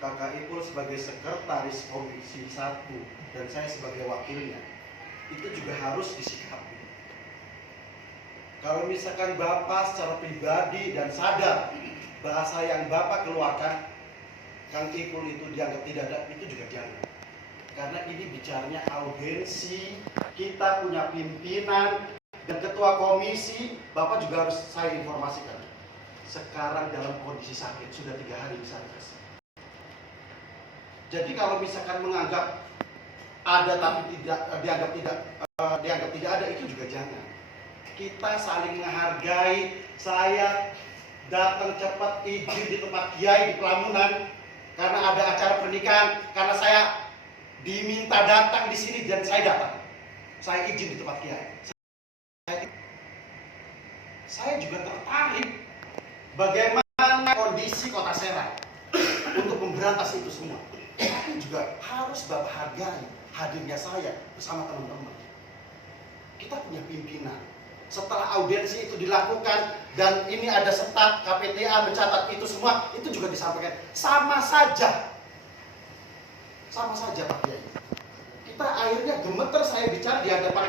Kakak Ipul sebagai sekretaris Komisi 1 dan saya sebagai wakilnya, itu juga harus disikapi. Kalau misalkan Bapak secara pribadi dan sadar bahasa yang Bapak keluarkan, Kang Ipul itu dianggap tidak ada, itu juga jangan. Karena ini bicaranya audiensi, kita punya pimpinan dan ketua komisi, Bapak juga harus saya informasikan. Sekarang dalam kondisi sakit, sudah 3 hari di Satgas. Jadi kalau misalkan menganggap ada tapi dianggap tidak ada, itu juga jangan. Kita saling menghargai. Saya datang cepat izin di tempat kiai di Pelamunan karena ada acara pernikahan, karena saya diminta datang di sini dan saya datang. Saya izin di tempat kiai. Saya juga tertarik bagaimana kondisi Kota Serang untuk memberantas itu semua. Tapi juga harus Bapak hargai hadirnya saya bersama teman-teman. Kita punya pimpinan. Setelah audiensi itu dilakukan dan ini ada setat KPTA mencatat itu semua, itu juga disampaikan. Sama saja Pak Kiai. Kita akhirnya gemeter, saya bicara di hadapan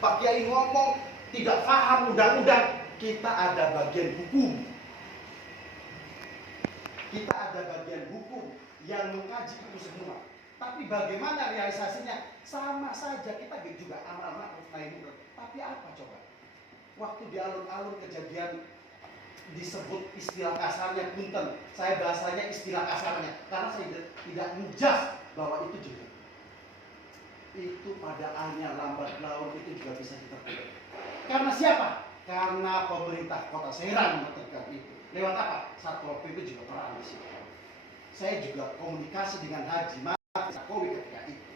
Pak Kiai ngomong tidak paham undang-undang. Kita ada bagian hukum. Yang mengkaji itu semua. Tapi bagaimana realisasinya? Sama saja, kita juga amar ma'ruf nahi munkar. Tapi apa coba? Waktu di alun-alun kejadian disebut istilah kasarnya punten. Saya bahasanya istilah kasarnya karena saya tidak menjas bahwa itu juga. Itu pada akhirnya lambat laun itu juga bisa ditertibkan. Karena siapa? Karena pemerintah Kota Serang menekan itu. Lewat apa? Satpol PP juga peran di situ. Saya juga komunikasi dengan Haji Mati Sakowi ketika itu.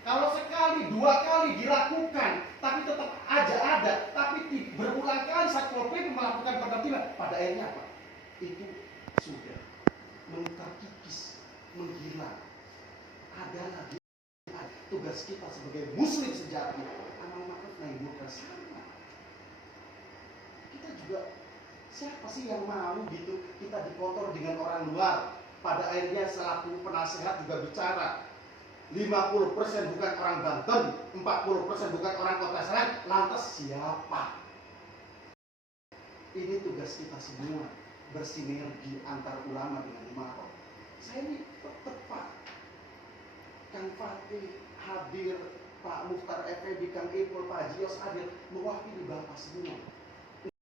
Kalau sekali, 2 kali dilakukan, tapi tetap aja ada, tapi berulang kali Satpol PP melakukan penertiban, pada akhirnya apa? Itu sudah mengkikis, menghilang. Adalah tugas kita sebagai Muslim sejati, amar ma'ruf nahi munkar sama. Kita juga, siapa sih yang mau gitu kita dikotor dengan orang luar? Pada akhirnya selaku penasehat juga bicara 50% bukan orang Banten, 40% bukan orang Kota Serang. Lantas siapa? Ini tugas kita semua, bersinergi antar ulama dengan umat. Saya ini tepat. Kang Fatih hadir, Pak Mukhtar Effendi, Kang Ipul, Pak Jios hadir, mewakili Bapak semua.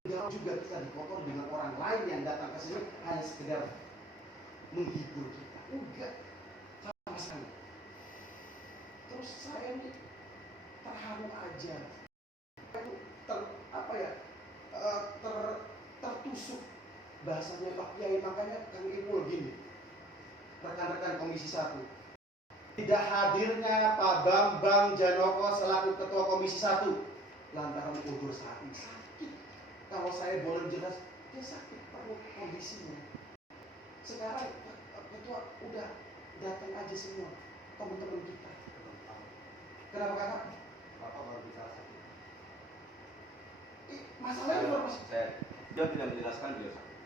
Enggak juga kita dikotor dengan orang lain yang datang ke sini hanya sekedar menghibur kita. Enggak, sama sekali. Terus saya ini terharu aja. Tertusuk bahasanya Pak Kiai. Makanya Kang Ipul gini, rekan-rekan Komisi 1, tidak hadirnya Pak Bambang Janoko selaku Ketua Komisi 1 lantaran udur sakit. Kalau saya boleh jelas, dia sakit perut kondisinya. Sekarang ketua udah datang aja semua teman-teman kita. Kenapa kakak? Bapak baru bicara sakit. Masalahnya apa sih? Dia tidak menjelaskan dia sakit.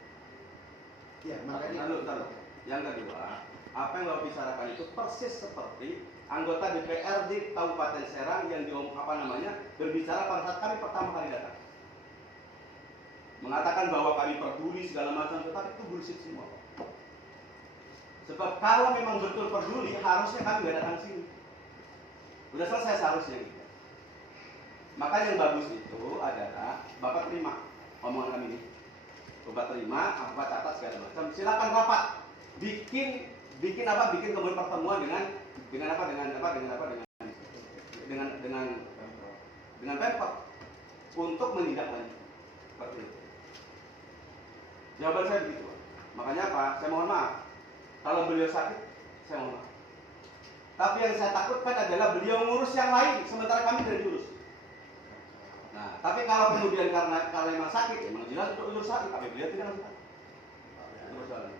Ya, makanya. Lalu. Yang kedua, apa yang lo bicarakan itu persis seperti anggota DPR di Kabupaten Serang yang berbicara pada saat kami pertama kali datang. Mengatakan bahwa kami peduli segala macam, tetapi itu bullshit semua. Sebab kalau memang betul peduli, harusnya kami nggak datang sini. Udah selesai seharusnya gitu. Maka yang bagus itu adalah Bapak terima omongan kami ini. Bapak terima, Bapak catat segala macam. Silakan rapat. Bikin kemudian pertemuan dengan Pemkot untuk menindaklanjuti seperti itu. Jawaban saya begitu. Makanya apa? Saya mohon maaf. Kalau beliau sakit, saya mohon maaf. Tapi yang saya takutkan adalah beliau ngurus yang lain, sementara kami tidak diurus. Nah, tapi kalau kemudian kalau memang sakit, memang jelas untuk sakit, tapi beliau tidak sakit. Terus jalan.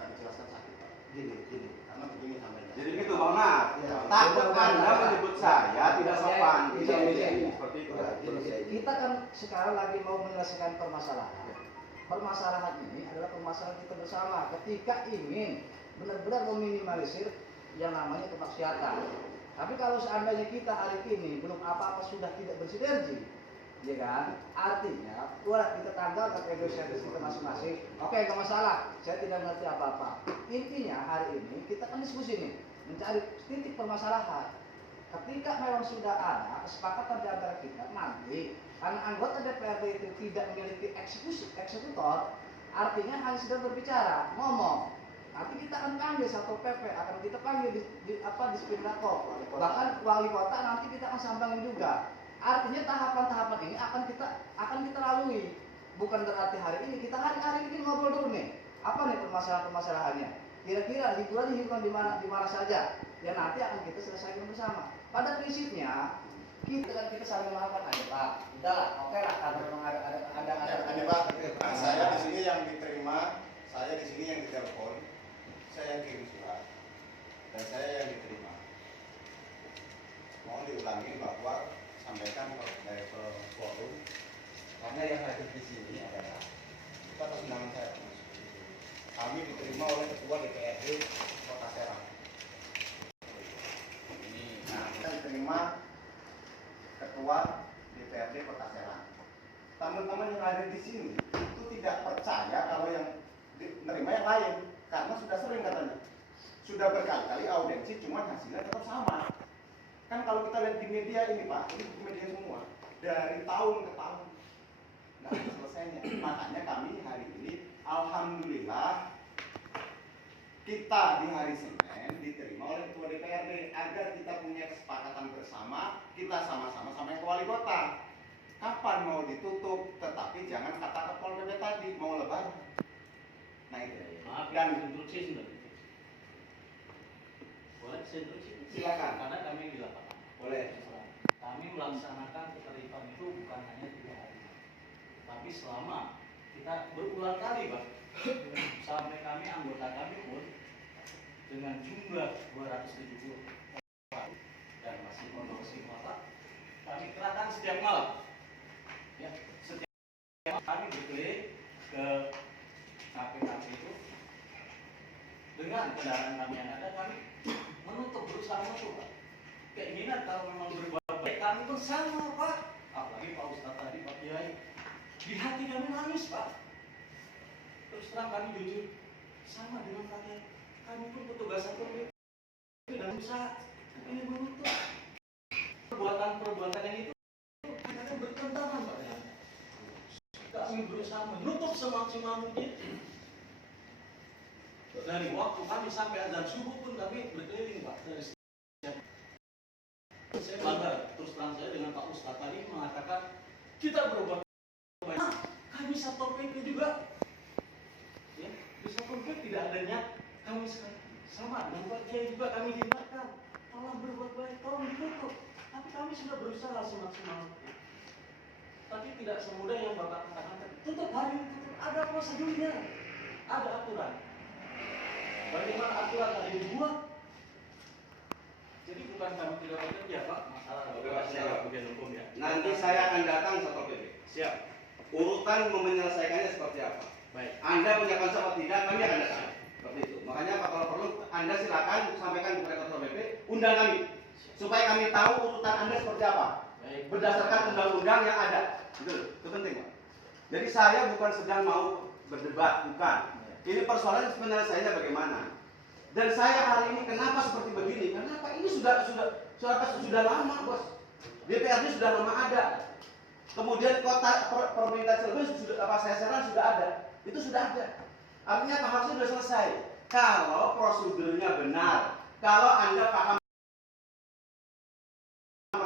Kami jelaskan sakit, Pak. Gini. Karena begini sampai. Jadi begitu, mohon maaf. Ya, takut Anda menyebut saya tidak sopan, tidak Iya. seperti itu. Kita kan sekarang lagi mau menyelesaikan permasalahan. Permasalahan ini adalah permasalahan kita bersama. Ketika ingin benar-benar meminimalisir yang namanya kemaksiatan. Tapi kalau seandainya kita hari ini belum apa-apa sudah tidak bersinergi, ya kan? Artinya, kita tanggalkan egosentris kita masing-masing. Oke, nggak masalah. Saya tidak mengerti apa-apa. Intinya hari ini kita kan diskusi nih, mencari titik permasalahan. Ketika memang sudah ada kesepakatan di antara kita, nanti karena anggota DPRD itu tidak memiliki eksekutor, artinya hanya sedang berbicara, ngomong. Nanti kita akan panggil Satpol PP, akan kita panggil di Dispendako, bahkan wali kota nanti kita akan sambangin juga. Artinya tahapan-tahapan ini akan kita lalui. Bukan berarti hari ini kita hari ini ngobrol dulu nih. Apa nih permasalahan-permasalahannya? Kira-kira hiburan di mana saja. Ya nanti akan kita selesaikan bersama. Pada prinsipnya kita saling melakukan aja Pak. Udahlah, oke lah. Ada Pak. Nah, saya di sini yang diterima, saya di sini yang ditelepon, saya yang kirim surat, dan saya yang diterima. Mohon diulangi bahwa sampaikan dari forum karena yang hadir di sini adalah kita atas nama saya. Kami diterima oleh Ketua DPRD Kota Serang. Nah, kita diterima Ketua DPRD Kota Serang. Teman-teman yang hadir di sini itu tidak percaya kalau yang menerima yang lain karena sudah sering katanya, sudah berkali-kali audiensi, cuma hasilnya tetap sama. Kan kalau kita lihat di media ini Pak, ini di media semua dari tahun ke tahun nggak ada selesainya. Makanya kami hari ini alhamdulillah kita di hari Senin diterima oleh Ketua DPRD agar kita punya kesepakatan bersama, kita sama-sama sampai ke wali kota. Kapan mau ditutup, tetapi jangan kata Satpol PP tadi mau lebaran. Nah itu. Dan instruksi sudah. Boleh saya instruksi? Silakan. Karena kami di lapangan. Boleh. Kami melaksanakan ketertiban itu bukan hanya 3 hari, tapi selama kita berulang kali Pak, sampai kami anggota kami pun dengan jumlah 270 dan masih kondusif Pak, kami kerahkan setiap malam. Ya, setiap malam kami berkeliling ke kafe-kafe itu dengan kendaraan kami yang ada, kami berusaha menutup keinginan kalau memang berbuat baik kami pun sama Pak. Apalagi Pak Ustadz tadi, Pak Kiai, di hati kami nangis Pak. Terus terang kami jujur sama dengan Pak Kiai, kami pun petugas Satpol PP dan usaha ini menutup perbuatan yang itu kadang bertentangan Pak dengan kami berusaha menutup semaksimal mungkin. Dari waktu kami sampai azan subuh pun kami berkeliling Pak. Dari saya bangga terus terang saya dengan Pak Ustadz tadi mengatakan kita berbuat baik. Kami Satpol PP juga, ya, di Satpol PP tidak adanya kami sama dengan Pak Kiai juga kami diingatkan tolong berbuat baik, tolong ditutup. Tapi kami sudah berusaha semaksimal mungkin. Tapi tidak semudah yang Bapak katakan tadi. Tutup hari ini, tutup. Ada prosedurnya, ada aturan. Bagaimana aturan ada dibuat? Jadi bukan kami tidak bekerja Pak, masalah bagian hukum ya. Nanti saya akan datang Satpol PP. Siap. Urutan menyelesaikannya seperti apa? Baik. Anda punya konsep atau tidak, kami akan datang. Seperti itu. Makanya Pak kalau perlu Anda silakan sampaikan kepada Satpol PP, undang kami supaya kami tahu urutan Anda seperti apa. Baik. Berdasarkan undang-undang yang ada. Itu penting Pak. Jadi saya bukan sedang mau berdebat, bukan. Ini persoalan penyelesaiannya bagaimana. Dan saya hari ini kenapa seperti begini? Kenapa ini sudah lama bos. DPRD sudah lama ada. Kemudian kota pemerintah Cilegon saya Serang sudah ada. Itu sudah ada. Artinya harusnya sudah selesai. Kalau prosedurnya benar, kalau Anda paham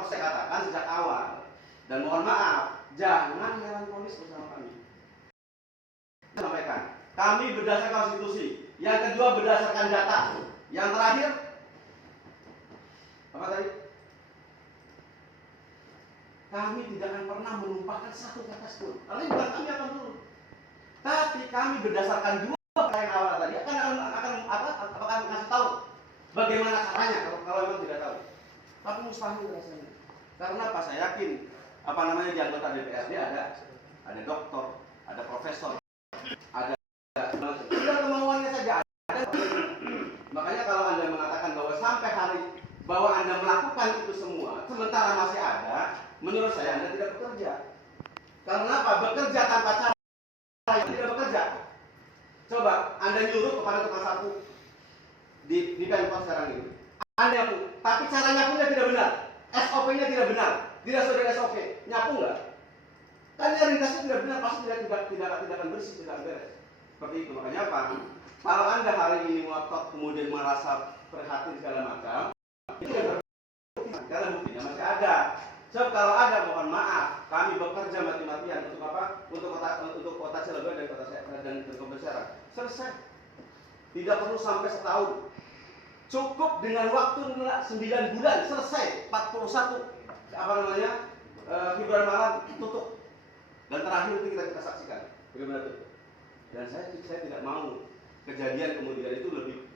saya katakan sejak awal. Dan mohon maaf, jangan heran polis bersama kami. Sampaikan. Kami berdasarkan konstitusi. Yang kedua berdasarkan data. Yang terakhir apa tadi? Kami tidak akan pernah menumpahkan satu tetes pun. Karena ini bukan kami akan turun. Tapi kami berdasarkan dua pertanyaan awal tadi akan ngasih tahu bagaimana caranya kalau memang tidak tahu. Tapi mustahil rasanya. Karena apa? Saya yakin di anggota DPRD ada dokter, ada profesor, ada kemauannya saja ada. sementara masih ada, menurut saya Anda tidak bekerja. Karena apa? Bekerja tanpa cara yang tidak bekerja. Coba Anda nyuruh kepada tukang sapu di Pemkot sekarang ini. Anda nyapu, tapi cara nyapunya tidak benar. SOP-nya tidak benar. Tidak sesuai dengan SOP. Nyapu enggak? Kan dia ringkasnya tidak benar, pasti tidak akan bersih, tidak akan beres. Seperti itu. Makanya apa? Kalau Anda hari ini ngotot kemudian merasa prihatin segala macam, itu tidak berbukti. Karena buktinya masih ada. Sebab kalau ada, mohon maaf, kami bekerja mati-matian untuk apa? Untuk kota Cilegon dan kota Serang. Selesai. Tidak perlu sampai setahun. Cukup dengan waktu 9 bulan selesai. 41 hiburan malam tutup. Dan terakhir itu kita saksikan bagaimana tutup. Dan saya tidak mau kejadian kemudian itu lebih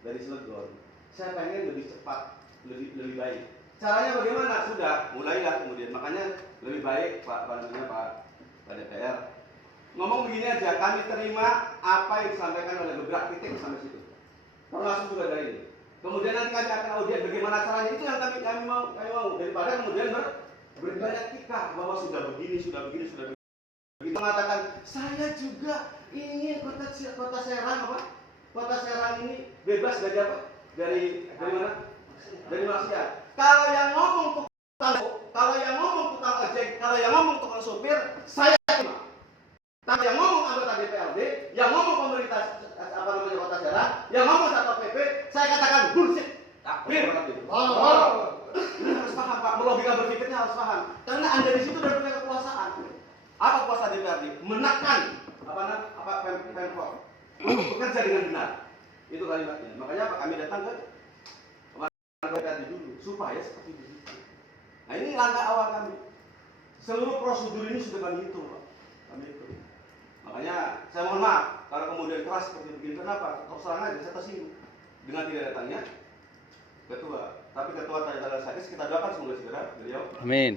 dari Cilegon. Saya pengen lebih cepat, lebih baik. Caranya bagaimana? Sudah mulailah kemudian. Makanya lebih baik Pak DPR ngomong begini aja, kami terima apa yang disampaikan oleh beberapa titik sampai situ. Termasuk juga dari ini. Kemudian nanti kami akan audit bagaimana caranya. Itu yang kami mau daripada kemudian berdialektika bahwa sudah begini. Begitu mengatakan saya juga ingin kota Serang Kota Serang ini bebas dari apa? Dari mana? Dari maksiat. Kalau yang ngomong tukang ojek, kalau yang ngomong tukang supir, saya terima. Tapi yang ngomong anggota DPRD, yang ngomong pemerintah Kota Serang, yang ngomong Satpol PP, saya katakan bullshit. Takbir. Ini harus paham Pak, melogika berpikirnya harus paham. Karena Anda di situ sudah punya kekuasaan. Apa kuasa DPRD? Menekan Pemkot untuk bekerja dengan benar. Itu kalimatnya. Makanya Pak, kami datang ke DPRD dulu supaya seperti itu. Nah ini langkah awal kami. Seluruh prosedur ini sudah kami hitung Pak. Kami hitung. Makanya saya mohon maaf kalau kemudian keras seperti begini. Kenapa? Terus terang aja saya tersinggung dengan tidak datangnya ketua. Tapi ketua tadi sakit, kita doakan semoga segera beliau. Amin.